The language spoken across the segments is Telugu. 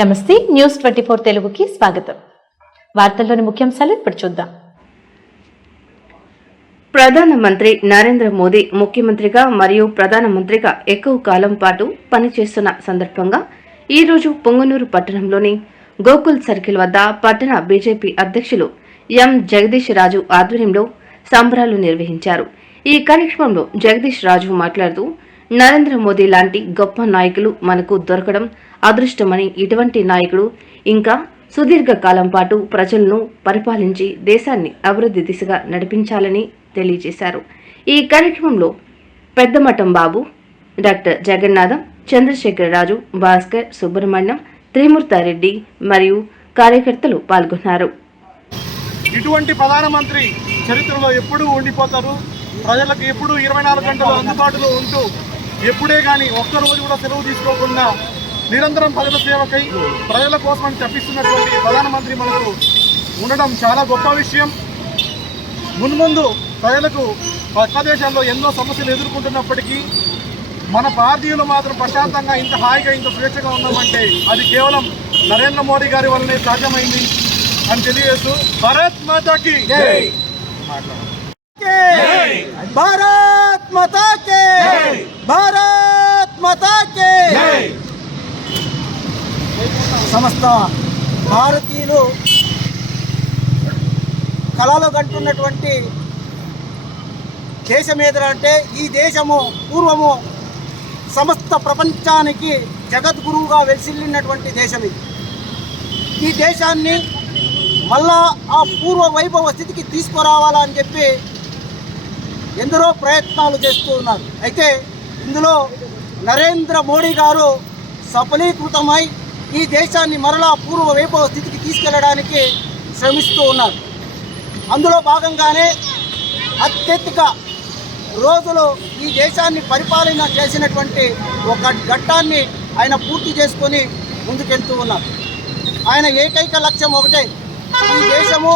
నమస్తే న్యూస్ 24 తెలుగుకి స్వాగతం. వార్తల్లోని ముఖ్యాంశాలు ఇప్పుడు చూద్దాం. ప్రధానమంత్రి నరేంద్ర మోదీ ముఖ్యమంత్రిగా మరియు ప్రధానమంత్రిగా ఎక్కువ కాలం పాటు పనిచేస్తున్న సందర్భంగా ఈ రోజు పొంగనూరు పట్టణంలోని గోకుల్ సర్కిల్ వద్ద పట్టణ బీజేపీ అధ్యక్షులు ఎం జగదీష్ రాజు ఆధ్వర్యంలో సంబరాలు నిర్వహించారు. ఈ కార్యక్రమంలో జగదీష్ రాజు మాట్లాడుతూ నరేంద్ర మోదీ లాంటి గొప్ప నాయకులు మనకు దొరకడం అదృష్టమని, ఇటువంటి నాయకుడు ఇంకా సుదీర్ఘ కాలం పాటు ప్రజలను పరిపాలించి దేశాన్ని అభివృద్ధి దిశగా నడిపించాలని తెలియజేశారు. ఈ కార్యక్రమంలో పెద్దమఠం బాబు, డాక్టర్ జగన్నాథం, చంద్రశేఖర రాజు, భాస్కర్, సుబ్రహ్మణ్యం, త్రిమూర్తారెడ్డి మరియు కార్యకర్తలు పాల్గొన్నారు. ఇటువంటి ప్రధానమంత్రి చరిత్రలో ఎప్పుడూ ఉండిపోతారు. ప్రజలకు ఎప్పుడూ 24 గంటలు అందుబాటులో ఉంటూ ఎప్పుడే కానీ ఒక్కరోజు కూడా సెలవు తీసుకోకుండా నిరంతరం ప్రజల సేవకై ప్రజల కోసం తప్పిస్తున్నటువంటి ప్రధానమంత్రి మనకు ఉండడం చాలా గొప్ప విషయం. మున్ముందు ప్రజలకు పక్క దేశాల్లో ఎన్నో సమస్యలు ఎదుర్కొంటున్నప్పటికీ మన భారతీయులు మాత్రం ప్రశాంతంగా ఇంత హాయిగా ఇంత స్వేచ్ఛగా ఉన్నామంటే అది కేవలం నరేంద్ర మోడీ గారి వల్లనే సాధ్యమైంది అని తెలియజేస్తూ భారత్ మాతాకి జై. భారత్ మాతా కే భారత్ మాతా కే సమస్త భారతీయులు కళలో కంటున్నటువంటి దేశం ఏదైనా అంటే ఈ దేశము పూర్వము సమస్త ప్రపంచానికి జగద్గురువుగా వెలిసిల్లినటువంటి దేశం ఇది. ఈ దేశాన్ని మళ్ళా ఆ పూర్వ వైభవ స్థితికి తీసుకురావాలని చెప్పి ఎందరో ప్రయత్నాలు చేస్తూ ఉన్నారు. అయితే ఇందులో నరేంద్ర మోడీ గారు సఫలీకృతమై ఈ దేశాన్ని మరలా పూర్వ వైభవ స్థితికి తీసుకెళ్లడానికి శ్రమిస్తూ ఉన్నారు. అందులో భాగంగానే అత్యధిక రోజులు ఈ దేశాన్ని పరిపాలన చేసినటువంటి ఒక ఘట్టాన్ని ఆయన పూర్తి చేసుకొని ముందుకెళ్తూ ఉన్నారు. ఆయన ఏకైక లక్ష్యం ఒకటే, ఈ దేశము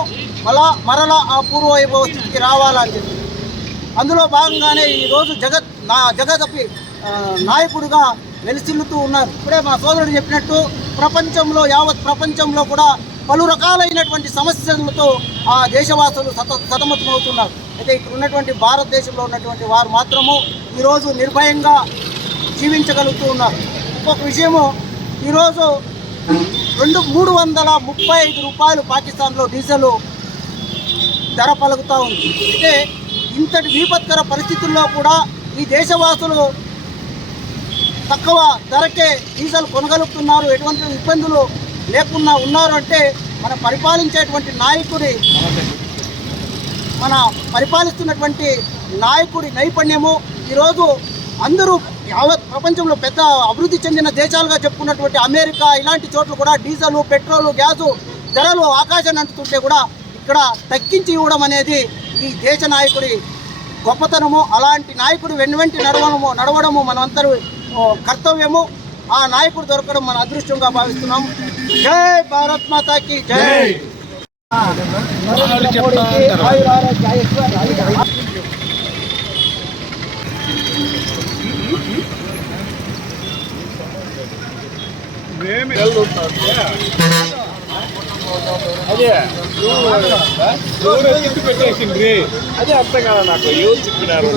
మరలా ఆ పూర్వ వైభవ స్థితికి రావాలని చెప్పి. అందులో భాగంగానే ఈరోజు జగదపి నాయకుడిగా వెలిసిల్లుతూ ఉన్నారు. ఇప్పుడే మా సోదరుడు చెప్పినట్టు ప్రపంచంలో యావత్ ప్రపంచంలో కూడా పలు రకాలైనటువంటి సమస్యలతో ఆ దేశవాసులు సతమతమవుతున్నారు. అయితే ఇక్కడ ఉన్నటువంటి భారతదేశంలో ఉన్నటువంటి వారు మాత్రము ఈరోజు నిర్భయంగా జీవించగలుగుతూ ఉన్నారు. ఇంకొక విషయము, ఈరోజు 335 రూపాయలు పాకిస్తాన్లో డీజిల్ ధర పలుకుతూ ఉంది. అయితే ఇంతటి విపత్కర పరిస్థితుల్లో కూడా ఈ దేశవాసులు తక్కువ ధరకే డీజిల్ కొనగలుగుతున్నారు, ఎటువంటి ఇబ్బందులు లేకుండా ఉన్నారు అంటే మన పరిపాలిస్తున్నటువంటి నాయకుడి నైపుణ్యము. ఈరోజు అందరూ యావత్ ప్రపంచంలో పెద్ద అభివృద్ధి చెందిన దేశాలుగా చెప్పుకున్నటువంటి అమెరికా ఇలాంటి చోట్ల కూడా డీజిల్, పెట్రోలు, గ్యాసు ధరలు ఆకాశాన్ని అంటుతుంటే కూడా ఇక్కడ తగ్గించి ఇవ్వడం అనేది ఈ దేశ నాయకుడి గొప్పతనము. అలాంటి నాయకుడు వెన్నంటి నడవడము మనందరూ కర్తవ్యము. ఆ నాయకుడు దొరకడం మన అదృష్టంగా భావిస్తున్నాం. జై భారత్ మాతాకి జై. అదే అర్థం కదా నాకు ఎవరు చెప్పినారు.